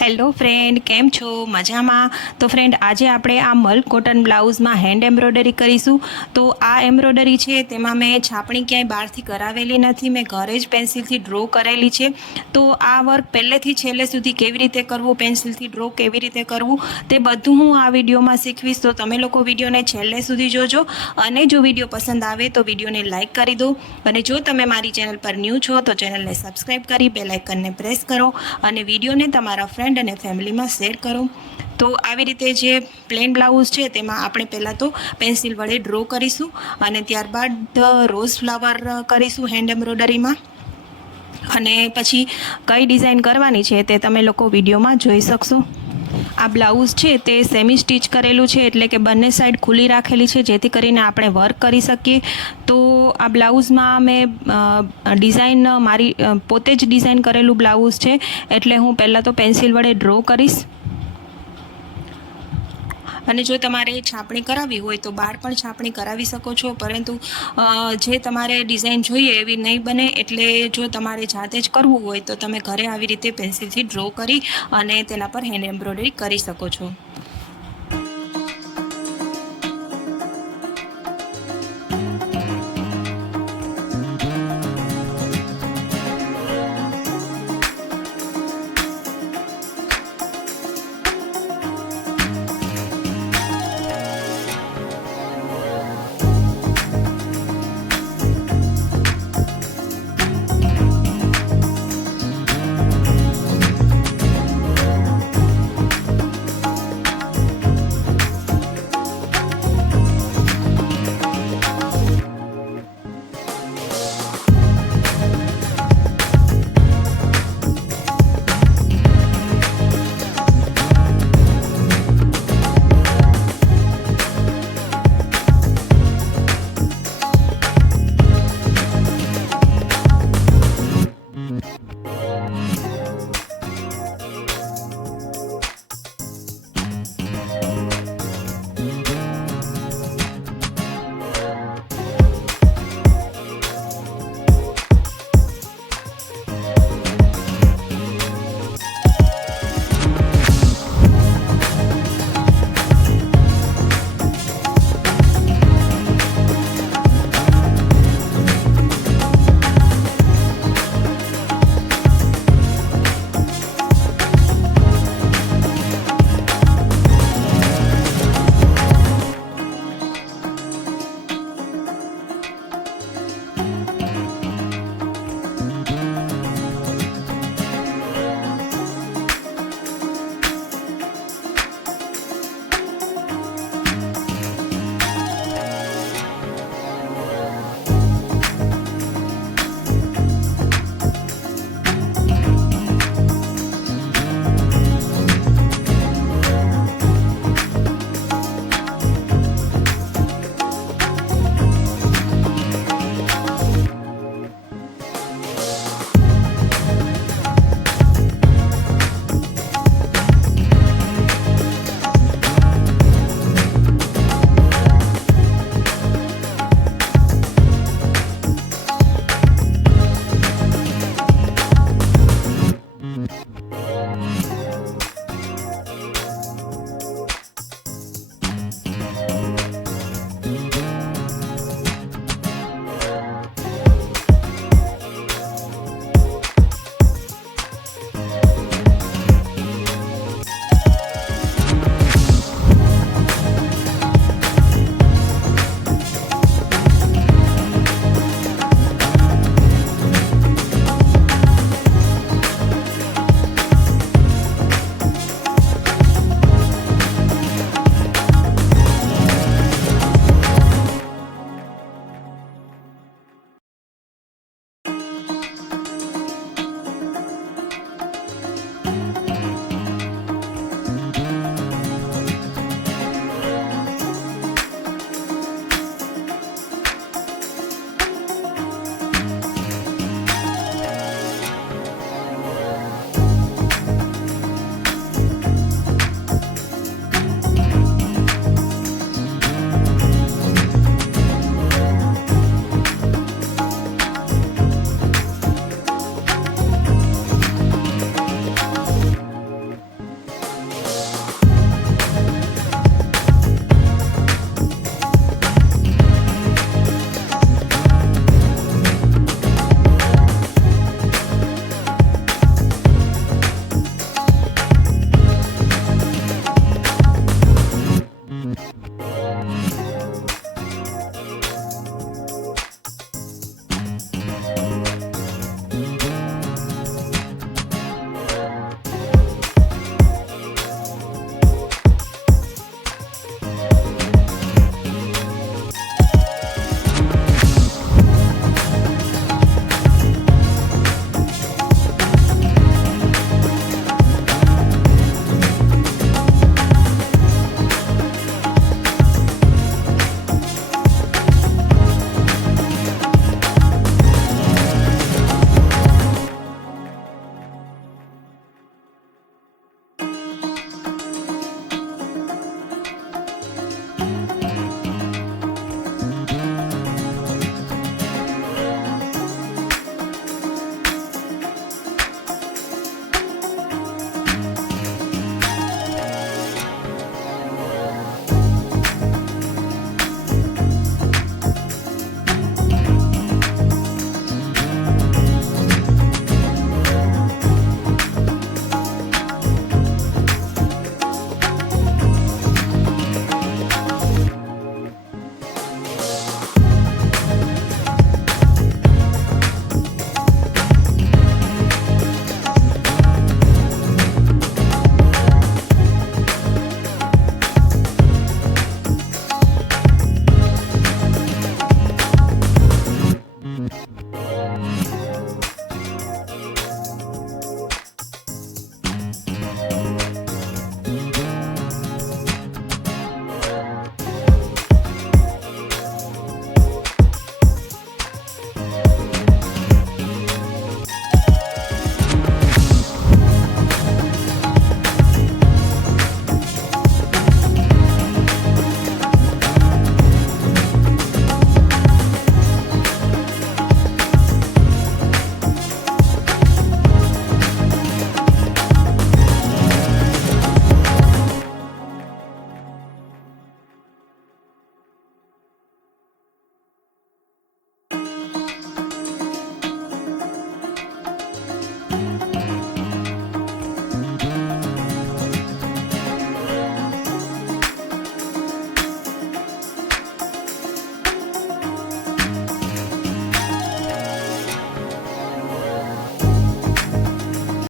Hello friend, કેમ છો? મજામાં? તો ફ્રેન્ડ, આજે આપણે આ મલ્ક કોટન બ્લાઉઝમાં હેન્ડ એમ્બ્રોઇડરી કરીશું. તો આ એમ્બ્રોઇડરી છે તેમાં મેં છાપણી ક્યાંય બહારથી કરાવેલી નથી, મેં ઘરે જ પેન્સિલથી ડ્રો કરેલી છે. તો આ વર્ક પહેલેથી છેલ્લે સુધી કેવી રીતે કરવું, પેન્સિલથી ડ્રો કેવી રીતે કરવું, તે બધું હું આ વિડીયોમાં શીખવીશ. તો તમે લોકો વિડીયોને છેલ્લે સુધી જોજો, અને જો વિડીયો પસંદ આવે તો વિડીયોને લાઇક કરી દો. અને જો તમે મારી ચેનલ પર ન્યૂ છો તો ચેનલને સબસ્ક્રાઈબ કરી બેલ આઇકનને પ્રેસ કરો અને વિડીયોને તમારા ફ્રેન્ડ અને ફેમિલીમાં શેર કરો. તો આવી રીતે જે પ્લેન બ્લાઉઝ છે તેમાં આપણે પહેલાં તો પેન્સિલ વડે ડ્રો કરીશું અને ત્યારબાદ રોઝ ફ્લાવર કરીશું હેન્ડ એમ્બ્રોઇડરીમાં. અને પછી કઈ ડિઝાઇન કરવાની છે તે તમે લોકો વિડીયોમાં જોઈ શકશો. આ બ્લાઉઝ છે તે સેમી સ્ટીચ કરેલું છે, એટલે કે બંને સાઈડ ખુલ્લી રાખેલી છે જેથી કરીને આપણે વર્ક કરી શકીએ. તો આ બ્લાઉઝમાં મેં ડિઝાઇન મારી પોતે જ ડિઝાઇન કરેલું બ્લાઉઝ છે, એટલે હું પહેલાં તો પેન્સિલ વડે ડ્રો કરીશ. અને જો તમારે છાપણી કરાવવી હોય તો બહાર પણ છાપણી કરાવી શકો છો, પરંતુ જે તમારે ડિઝાઇન જોઈએ એવી નહીં બને. એટલે જો તમારે જાતે જ કરવું હોય તો તમે ઘરે આવી રીતે પેન્સિલથી ડ્રો કરી અને તેના પર હેન્ડ એમ્બ્રોઇડરી કરી શકો છો.